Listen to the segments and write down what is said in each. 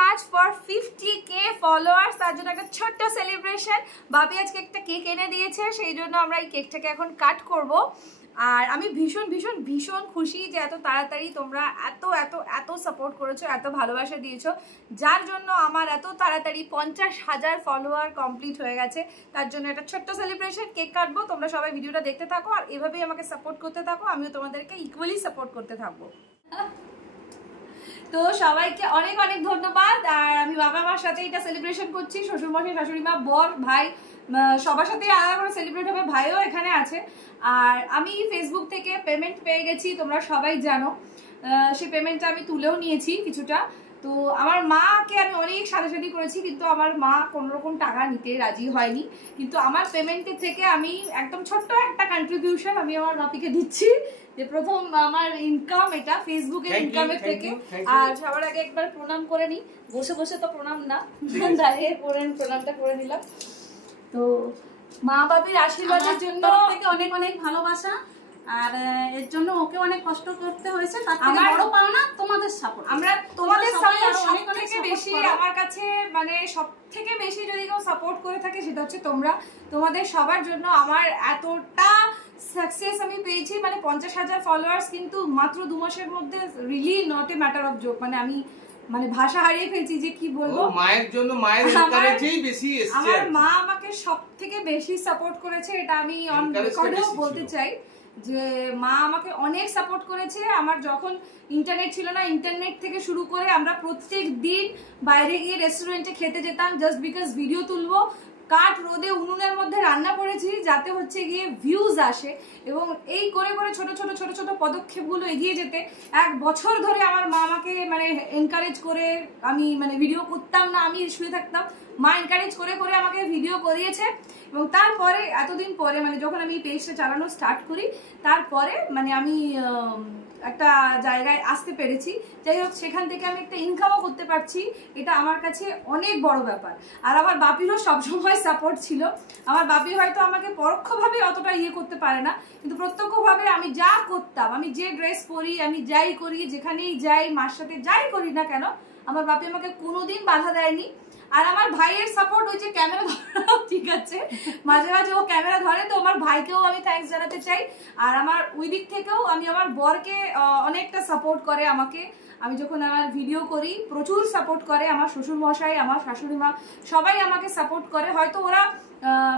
Much for 50K followers. তার জন্য একটা ছোট্ট সেলিব্রেশন। বাপি আজকে একটা কেক এনে দিয়েছে, সেই জন্য আমরা এই কেকটাকে এখন কাট করব। আর আমি ভীষণ ভীষণ ভীষণ খুশি যে এত তাড়াতাড়ি তোমরা এত এত এত সাপোর্ট করেছো, এত ভালোবাসা দিয়েছো, যার জন্য আমার এত তাড়াতাড়ি 50,000 ফলোয়ার কমপ্লিট হয়ে গেছে। তার জন্য একটা ছোট্ট সেলিব্রেশন, কেক কাটবো। তোমরা সবাই ভিডিওটা দেখতে থাকো আর এভাবেই আমাকে সাপোর্ট করতে থাকো, আমিও তোমাদেরকে ইকুয়ালি সাপোর্ট করতে থাকবো। তো সবাইকে অনেক অনেক ধন্যবাদ। আর আমি বাবা মার সাথে এটা সেলিব্রেশন করছি, শ্বশুরমশাই, শাশুড়ি মা, বর, ভাই, সবার সাথে আলাদা করে সেলিব্রেট হবে। ভাইও এখানে আছে। আর আমি ফেসবুক থেকে পেমেন্ট পেয়ে গেছি, তোমরা সবাই জানো। সেই পেমেন্টটা আমি তুলেও নিয়েছি কিছুটা। তো আমার মাকে আমি অনেক সাথে করেছি, কিন্তু আমার মা কোনো রকম টাকা নিতে রাজি হয়নি। কিন্তু আমার পেমেন্টের থেকে আমি একদম ছোট্ট একটা কন্ট্রিবিউশন আমি আমার বাপিকে দিচ্ছি, যে প্রথম আমার ইনকাম এটা ফেসবুকের ইনকামের থেকে। আর সবার আগে একবার প্রণাম করে নিই, বসে বসে তো প্রণাম না, দাঁড়িয়ে প্রণামটা করে নিলাম। তো মা বাবির আশীর্বাদের জন্য থেকে অনেক অনেক ভালোবাসা। আর এর জন্য ওকে অনেক কষ্ট করতে হয়েছে, তার থেকে বড় পাওনা তোমাদের সাপোর্ট। আমরা তোমাদের সাপোর্ট অনেক অনেক বেশি, আমার কাছে মানে সবথেকে বেশি যদি কেউ সাপোর্ট করে থাকে সেটা হচ্ছে তোমরা। তোমাদের সবার জন্য আমার এতটা সাকসেস আমি পেয়েছি, মানে 50,000 ফলোয়ার্স কিন্তু মাত্র 2 মাসের মধ্যে, really not a matter of joke. মানে আমি মানে ভাষা হারিয়ে ফেলছি যে কি বলবো। মায়ের জন্য, মায়ের এনকারেজেই বেশি এসেছে। আমার মা আমাকে সবথেকে বেশি সাপোর্ট করেছে, এটা আমি অন রেকর্ডেও বলতে চাই যে মা আমাকে অনেক সাপোর্ট করেছে। আমার যখন ইন্টারনেট ছিল না, ইন্টারনেট থেকে শুরু করে আমরা প্রত্যেক দিন বাইরে গিয়ে রেস্টুরেন্টে খেতে যেতাম জাস্ট বিকজ ভিডিও তুলবো। কাঠ রোদে উনুনের মধ্যে রান্না করেছি যাতে হচ্ছে গিয়ে ভিউজ আসে, এবং এই করে করে ছোট ছোট ছোট ছোট পদক্ষেপগুলো এগিয়ে যেতে 1 বছর ধরে আমার মা আমাকে মানে এনকারেজ করে, আমি মানে ভিডিও করতাম না, আমি শুয়ে থাকতাম, মা এনকারেজ করে করে আমাকে ভিডিও করিয়েছে। এবং তারপরে এতদিন পরে মানে যখন আমি পেজটা চালানো স্টার্ট করি, তারপরে মানে আমি একটা জায়গায় আসতে পেরেছি। যাই হোক, সেখান থেকে আমি একটা ইনকামও করতে পারছি, এটা আমার কাছে অনেক বড় ব্যাপার। আর আমার বাপিরও সবসময় সাপোর্ট ছিল। আমার বাপি হয়তো আমাকে পরোক্ষভাবে অতটা ইয়ে করতে পারে না, কিন্তু প্রত্যক্ষভাবে আমি যা করতাম, আমি যে ড্রেস পরি, আমি যাই করি, যেখানেই যাই, মার সাথে যাই করি না কেন, আমার বাপি আমাকে কোনোদিন বাধা দেয়নি। আর আমার ভাইয়ের সাপোর্ট হয়েছে ক্যামেরা ধরাও, ঠিক আছে, মাঝে মাঝে ও ক্যামেরা ধরে, তো আমার ভাইকেও আমি থ্যাঙ্কস জানাতে চাই। আর আমার ওই দিক থেকেও আমি আমার বরকে অনেকটা সাপোর্ট করে আমাকে। আমি যখন আমার ভিডিও করি প্রচুর সাপোর্ট করে, আমার শ্বশুর মশাই, আমার শাশুড়ি মা সবাই আমাকে সাপোর্ট করে। হয়তো ওরা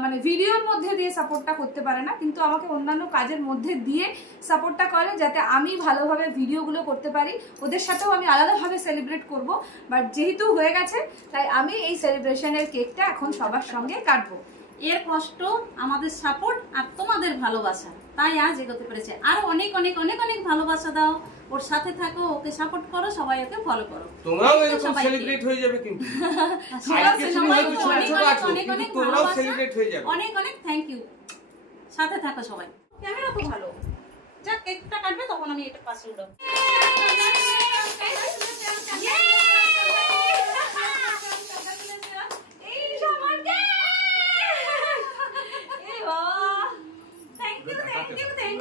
মানে ভিডিওর মধ্যে দিয়ে সাপোর্টটা করতে পারে না, কিন্তু আমাকে অন্যান্য কাজের মধ্যে দিয়ে সাপোর্টটা করে যাতে আমি ভালোভাবে ভিডিওগুলো করতে পারি। ওদের সাথেও আমি আলাদাভাবে সেলিব্রেট করব, বাট যেহেতু হয়ে গেছে তাই আমি এই সেলিব্রেশনের কেকটা এখন সবার সঙ্গে কাটবো। এর কষ্ট, আমাদের সাপোর্ট আর তোমাদের ভালোবাসা, তাই আজ এগোতে পেরেছে। আর অনেক অনেক অনেক অনেক ভালোবাসা দাও, ওর সাথে থাকো, ওকে সাপোর্ট করো, সবাই ওকে ফলো করো। তোমরাও এরকম সেলিব্রেট হয়ে যাবে, কিন্তু অনেক অনেক থ্যাংক ইউ। সাথে থাকো সবাই। ক্যামেরা তো ভালো, যা কেকটা কাটবে তখন আমি এটা পাশে উঠাবো।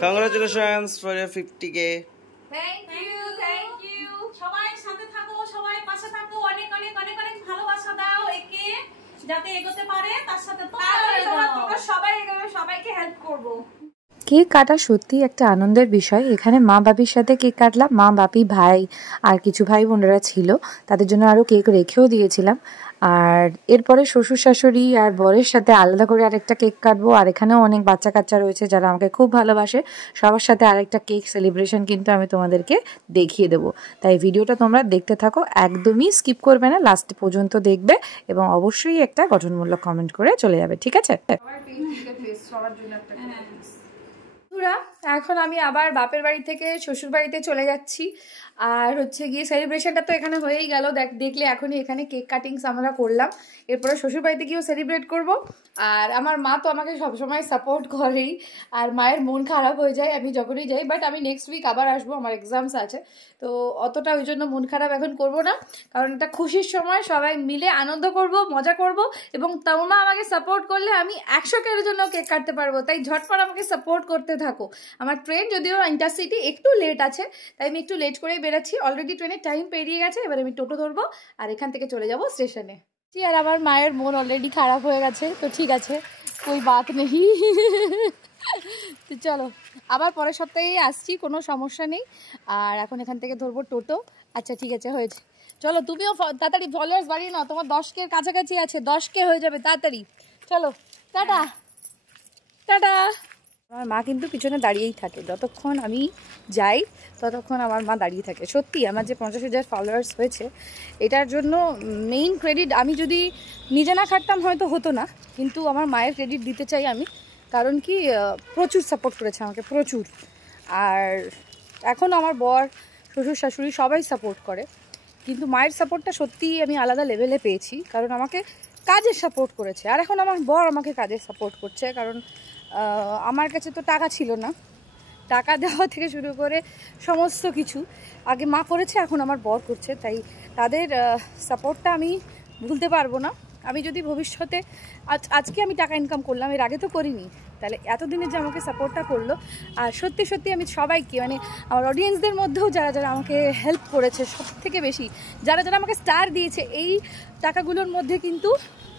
Congratulations for your 50K. Thank you. সবাই সাথে থাকো, সবাই পাশে থাকো, অনেক অনেক অনেক অনেক ভালোবাসা দাও একে, যাতে এগোতে পারে। তার সাথে তোমরা সবাই সবাইকে হেল্প করবো। কেক কাটা সত্যি একটা আনন্দের বিষয়। এখানে মা বাপির সাথে কেক কাটলাম, মা বাপি, ভাই আর কিছু ভাই বোনেরা ছিল, তাদের জন্য আরও কেক রেখেও দিয়েছিলাম। আর এরপরে শ্বশুর শাশুড়ি আর বরের সাথে আলাদা করে আরেকটা কেক কাটবো। আর এখানেও অনেক বাচ্চা কাচ্চা রয়েছে যারা আমাকে খুব ভালোবাসে, সবার সাথে আরেকটা কেক সেলিব্রেশন কিন্তু আমি তোমাদেরকে দেখিয়ে দেবো। তাই ভিডিওটা তোমরা দেখতে থাকো, একদমই স্কিপ করবে না, লাস্ট পর্যন্ত দেখবে এবং অবশ্যই একটা গঠনমূলক কমেন্ট করে চলে যাবে, ঠিক আছে? এখন আমি আবার বাপের বাড়ি থেকে শ্বশুর বাড়িতে চলে যাচ্ছি। আর হচ্ছে গিয়ে সেলিব্রেশনটা তো এখানে হয়েই গেল, দেখলে এখনই এখানে কেক কাটিংস আমরা করলাম। এরপরে শ্বশুর বাড়িতে গিয়েও সেলিব্রেট করব। আর আমার মা তো আমাকে সবসময় সাপোর্ট করেই, আর মায়ের মন খারাপ হয়ে যায় আমি যখনই যাই, বাট আমি নেক্সট উইক আবার আসবো, আমার এক্সামস আছে, তো অতটা ওই জন্য মন খারাপ এখন করব না, কারণ এটা খুশির সময়, সবাই মিলে আনন্দ করব, মজা করব, এবং তোমরা আমাকে সাপোর্ট করলে আমি 100 কের জন্য কেক কাটতে পারবো। তাই ঝটপট আমাকে সাপোর্ট করতে থাকো। আমার ট্রেন যদিও ইন্টারসিটি একটু লেট আছে, তাই আমি একটু লেট করেই বেরোচ্ছি। অলরেডি ট্রেনের টাইম পেরিয়ে গেছে, এবার আমি টোটো ধরবো আর এখান থেকে চলে যাব স্টেশনে। আর আমার মায়ের মন অলরেডি খারাপ হয়ে গেছে, তো ঠিক আছে, কোই বাত নেই। তো চলো আবার পরের সপ্তাহে আসছি, কোনো সমস্যা নেই। আর এখন এখান থেকে ধরবো টোটো। আচ্ছা ঠিক আছে, হয়েছে। চলো তুমিও তাড়াতাড়ি ফলোয়ার্স বাড়িয়ে নাও, তোমার 10K কাছাকাছি আছে, 10K হয়ে যাবে তাড়াতাড়ি। চলো টাটা টাটা। আমার মা কিন্তু পিছনে দাঁড়িয়েই থাকে, যতক্ষণ আমি যাই ততক্ষণ আমার মা দাঁড়িয়ে থাকে। সত্যি আমার যে 50,000 ফলোয়ার্স হয়েছে, এটার জন্য মেইন ক্রেডিট আমি যদি নিজে না খাটতাম হয়তো হতো না, কিন্তু আমার মায়ের ক্রেডিট দিতে চাই আমি। কারণ কি প্রচুর সাপোর্ট করেছে আমাকে, প্রচুর। আর এখন আমার বর, শ্বশুর শাশুড়ি সবাই সাপোর্ট করে, কিন্তু মায়ের সাপোর্টটা সত্যিই আমি আলাদা লেভেলে পেয়েছি। কারণ আমাকে কাজের সাপোর্ট করেছে, আর এখন আমার বর আমাকে কাজের সাপোর্ট করছে। কারণ আমার কাছে তো টাকা ছিল না, টাকা দেওয়া থেকে শুরু করে সমস্ত কিছু আগে মা করেছে, এখন আমার বর করছে। তাই তাদের সাপোর্টটা আমি ভুলতে পারবো না। আমি যদি ভবিষ্যতে আজকে আমি টাকা ইনকাম করলাম, এর আগে তো করিনি, তাহলে এতদিনে যে আমাকে সাপোর্টটা করলো। আর সত্যি সত্যি আমি সবাইকে, মানে আমার অডিয়েন্সদের মধ্যেও যারা যারা আমাকে হেল্প করেছে, সব থেকে বেশি যারা যারা আমাকে স্টার দিয়েছে, এই টাকাগুলোর মধ্যে কিন্তু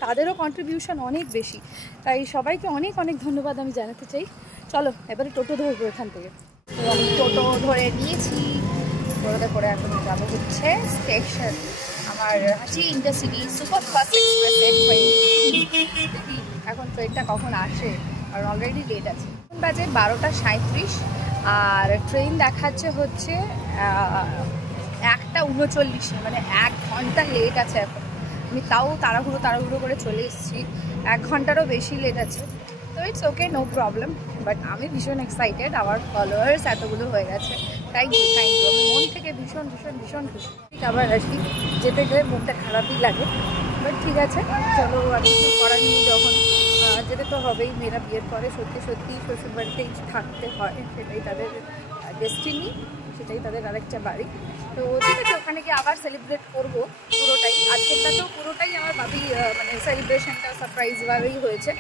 তাদেরও কন্ট্রিবিউশন অনেক বেশি। তাই সবাইকে অনেক অনেক ধন্যবাদ আমি জানাতে চাই। চলো এবারে টোটো ধরবো এখান থেকে। তো আমি টোটো ধরে নিয়েছি, টোটোতে করে এখন যাবো হচ্ছে স্টেশন। আমার আছে ইন্টারসিটি সুপারফাস্ট এক্সপ্রেসের ট্রেন। এখন ট্রেনটা কখন আসে, আর অলরেডি লেট আছে। এখন বাজে 12:37 আর ট্রেন দেখাচ্ছে হচ্ছে 1:39, মানে 1 ঘন্টা লেট আছে এখন। আমি তাও তাড়াহুড়ো করে চলে এসেছি, 1 ঘন্টারও বেশি লেট আছে। তো it's okay, no problem. But আমি ভীষণ এক্সাইটেড, আমার ফলোয়ার্স এতগুলো হয়ে গেছে। থ্যাংক ইউ আমি মন থেকে ভীষণ ভীষণ ভীষণ খুশি। আবার আসি, যেতে গেলে মনটা খারাপই লাগে, বাট ঠিক আছে, চলো। আর কিছু করার নেই, যখন যেতে তো হবেই। মেয়েরা বিয়ের পরে সত্যি সত্যি শ্বশুরবাড়িতেই থাকতে হয়, সেটাই তাদের ডেস্টিনি, সেটাই তাদের আরেকটা বাড়ি। তো ঠিক আছে, ওখানে গিয়ে আবার সেলিব্রেট করবো পুরোটাই। আজকেরটা তো পুরোটাই আমার ভাবি, মানে সেলিব্রেশনটা সারপ্রাইজভাবেই হয়েছে।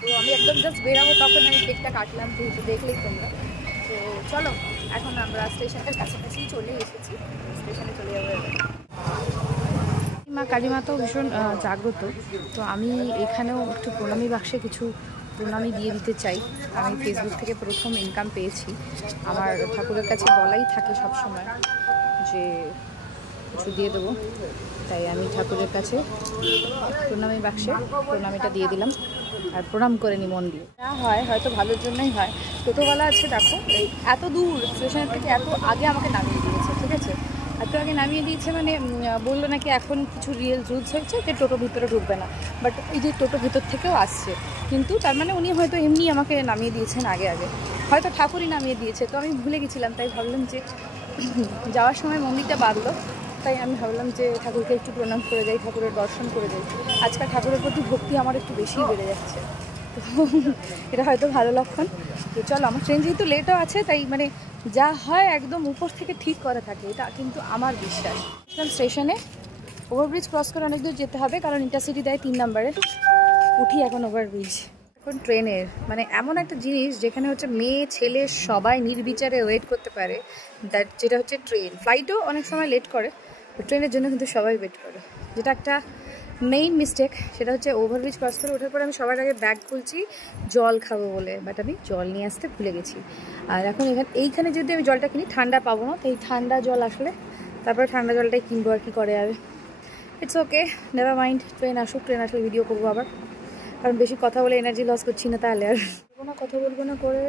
তো আমি একদম জাস্ট বেরাবো, তখন আমি কেকটা কাটলাম, যেহেতু দেখলেই তোমরা। তো চলো এখন আমরা স্টেশনের কাছাকাছি চলে এসেছি, স্টেশনে চলে যাবো। মা কালী মাতাও ভীষণ জাগ্রত, তো আমি এখানেও একটু প্রণামী বাক্সে কিছু প্রণামী দিয়ে দিতে চাই। আমি ফেসবুক থেকে প্রথম ইনকাম পেয়েছি, আমার ঠাকুরের কাছে বলাই থাকে সবসময় যে কিছু দিয়ে দেবো, তাই আমি ঠাকুরের কাছে প্রণামী বাক্সে প্রণামীটা দিয়ে দিলাম। আর প্রণাম করে নি মন দিয়ে। যা হয় হয়তো ভালোর জন্যই হয়। টোটোওয়ালা আছে দেখো, এত দূর স্টেশন থেকে এত আগে আমাকে নামিয়ে দিয়েছে, ঠিক আছে, এত আগে নামিয়ে দিয়েছে। মানে বললো নাকি এখন কিছু রিয়েল রুলস হয়েছে যে টোটো ভিতরে ঢুকবে না, বাট এই যে টোটো ভিতর থেকেও আসছে, কিন্তু তার মানে উনি হয়তো এমনি আমাকে নামিয়ে দিয়েছেন আগে আগে, হয়তো ঠাকুরই নামিয়ে দিয়েছে। তো আমি ভুলে গেছিলাম, তাই ভাবলাম যে যাওয়ার সময় মন্দিরটা বাঁধলো, তাই আমি ভাবলাম যে ঠাকুরকে একটু প্রণাম করে যাই, ঠাকুরের দর্শন করে যাই। আজকাল ঠাকুরের প্রতি ভক্তি আমার একটু বেশিই বেড়ে যাচ্ছে, তো এটা হয়তো ভালো লক্ষণ। তো চলো, আমার ট্রেন যেহেতু লেটও আছে, তাই মানে যা হয় একদম উপর থেকে ঠিক করা থাকে, এটা কিন্তু আমার বিশ্বাস। স্টেশনে ওভারব্রিজ ক্রস করে অনেক দূর যেতে হবে, কারণ ইন্টারসিটি দেয় 3 নম্বরে। উঠি এখন ওভারব্রিজ। এখন ট্রেনের মানে এমন একটা জিনিস যেখানে হচ্ছে মেয়ে ছেলে সবাই নির্বিচারে ওয়েট করতে পারে, দ্যাট যেটা হচ্ছে ট্রেন। ফ্লাইটও অনেক সময় লেট করে, ট্রেনের জন্য কিন্তু সবাই ওয়েট করে। যেটা একটা মেইন মিস্টেক, সেটা হচ্ছে ওভারব্রিজ ক্রস করে ওঠার পর আমি সবার আগে ব্যাগ খুলছি জল খাবো বলে, বাট আমি জল নিয়ে আসতে ভুলে গেছি। আর এখন এইখানে যদি আমি জলটা কিনি ঠান্ডা পাবো না, তো এই ঠান্ডা জল আসলে তারপরে ঠান্ডা জলটাই কিনবো, আর কি করে যাবে। It's okay, never mind. Train আসুক, ট্রেন আসলে ভিডিও করবো আবার, কারণ বেশি কথা বলে এনার্জি লস করছি না, তাহলে আর কথা বলবো না করে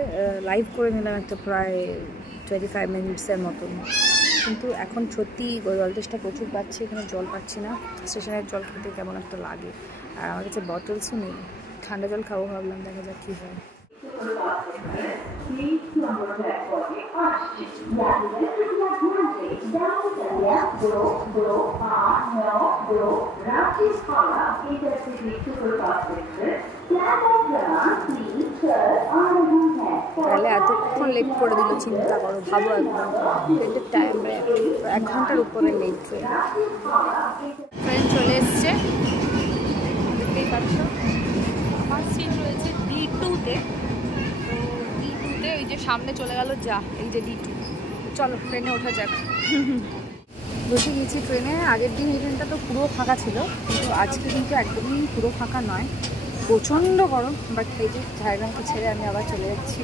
লাইভ করে নিলাম একটা প্রায় 25 মিনিটসের মতন। কিন্তু এখন সত্যি জল তেষ্টা প্রচুর পাচ্ছি, এখানে জল পাচ্ছি না। স্টেশনের জল খেতে কেমন একটা লাগে, আর আমার কাছে বটলসও নেই। ঠান্ডা জল খাবো ভাবলাম, দেখা যাক কী হয়। তাহলে এতক্ষণ লেট করে দিল, চিন্তা করো, ভাবো একদম ট্রেনের টাইম 1 ঘন্টার উপরে লেট। ট্রেন চলে এসছে, দেখতেই পাচ্ছ। আমার সিট রয়েছে D2-তে, তো D2-তে ওই যে সামনে চলে গেল যা, এই যে D2। চলো ট্রেনে ওঠা যাক। বসে গেছি ট্রেনে। আগের দিন এই ট্রেনটা তো পুরো ফাঁকা ছিল, কিন্তু আজকে কিন্তু একদমই পুরো ফাঁকা নয়, প্রচণ্ড গরম। বাট এই যে ঝাড়গ্রামকে ছেড়ে আমি আবার চলে যাচ্ছি,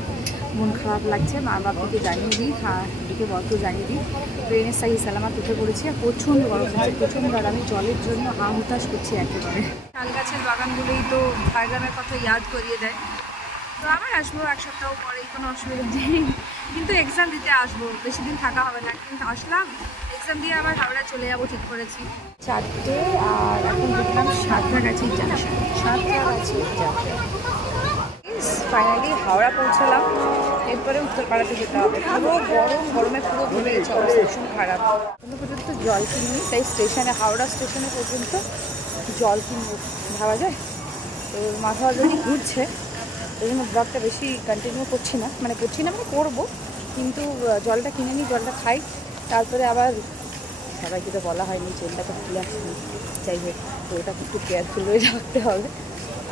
মন খারাপ লাগছে। মা বাবাকে জানিয়ে দিই, হ্যাঁ দিকে বলতে জানিয়ে দিই ট্রেনের সাই সালামাত উঠে পড়েছি। আর প্রচণ্ড গরম লাগছে, প্রচণ্ড। আর আমি জলের জন্য হাঁ হুতাশ করছি একেবারে। তাল গাছের বাগানগুলোই তো ঝাড়গ্রামের কথা ইয়াদ করিয়ে দেয়। তো আবার আসবো এক সপ্তাহ পরেই, কোনো অসুবিধা নেই। কিন্তু এক্সাম দিতে আসবো, বেশি দিন থাকা হবে না। কিন্তু আসলাম, এক্সাম দিয়ে আবার হাওড়া চলে যাবো ঠিক করেছি। 4টে, আর এখন দেখলাম Santragachi junction. Santragachi junction. Finally Howrah পৌঁছালাম। এরপরে উত্তরপাড়াতে যেতে হবে। পুরো গরমে পুরো ঘুরে গেছে, অবস্থা ভীষণ খারাপ। এখনো পর্যন্ত জল কিনিনি, তাই স্টেশনে, হাওড়া স্টেশনে পর্যন্ত জল কিনবো, ভাবা যায়। তো মাথা অলরেডি ঘুরছে, ওই জন্য ব্লগটা বেশি কন্টিনিউ করছি না, মানে করবো, কিন্তু জলটা কিনে নিই, জলটা খাই, তারপরে আবার সবাইকে তো বলা হয়নি, চেনটা তো খুলে আসেনি। যাই হোক, তো ওটা একটু কেয়ারফুল হয়ে রাখতে হবে।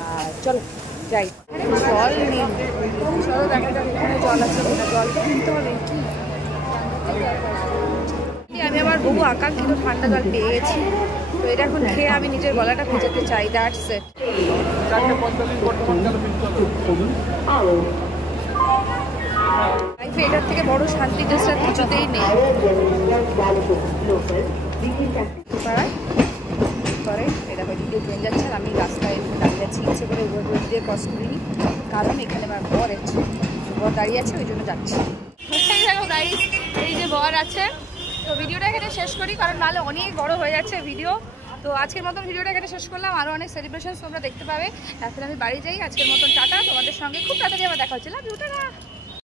আর চলো যাই। জল নেই, চলো দেখা যাক এখানে জল আছে কিনা। জলটা কিনতে হবে কি। আমি আমার বহু আকাঙ্ক্ষিত ঠান্ডা জল পেয়ে গেছি, তো এটা এখন খেয়ে আমি নিজের গলাটা ভেজাতে চাই। That's it. লাইফে এটার থেকে বড় শান্তি জাস্ট আর কিছুতেই নেই। পরে এটা দিকে ট্রেন যাচ্ছে, আর আমি রাস্তায় দাঁড়িয়ে যাচ্ছি, ইচ্ছে করে ওভার দিয়ে ক্রস করিনি, কারণ এখানে আমার বর আছে, বর দাঁড়িয়ে আছে, ওই জন্য যাচ্ছি। দেখো গাইস, এই যে বর আছে। তো ভিডিওটা এখানে শেষ করি, কারণ নাহলে অনেক বড় হয়ে যাচ্ছে ভিডিও। তো আজকের মতন ভিডিওটা এখানে শেষ করলাম। আরও অনেক সেলিব্রেশন তোমরা দেখতে পাবে। এখন আমি বাড়ি যাই। আজকের মতন টাটা। তোমাদের সঙ্গে খুব তাড়াতাড়ি আবার দেখা হচ্ছে। Love you, tata.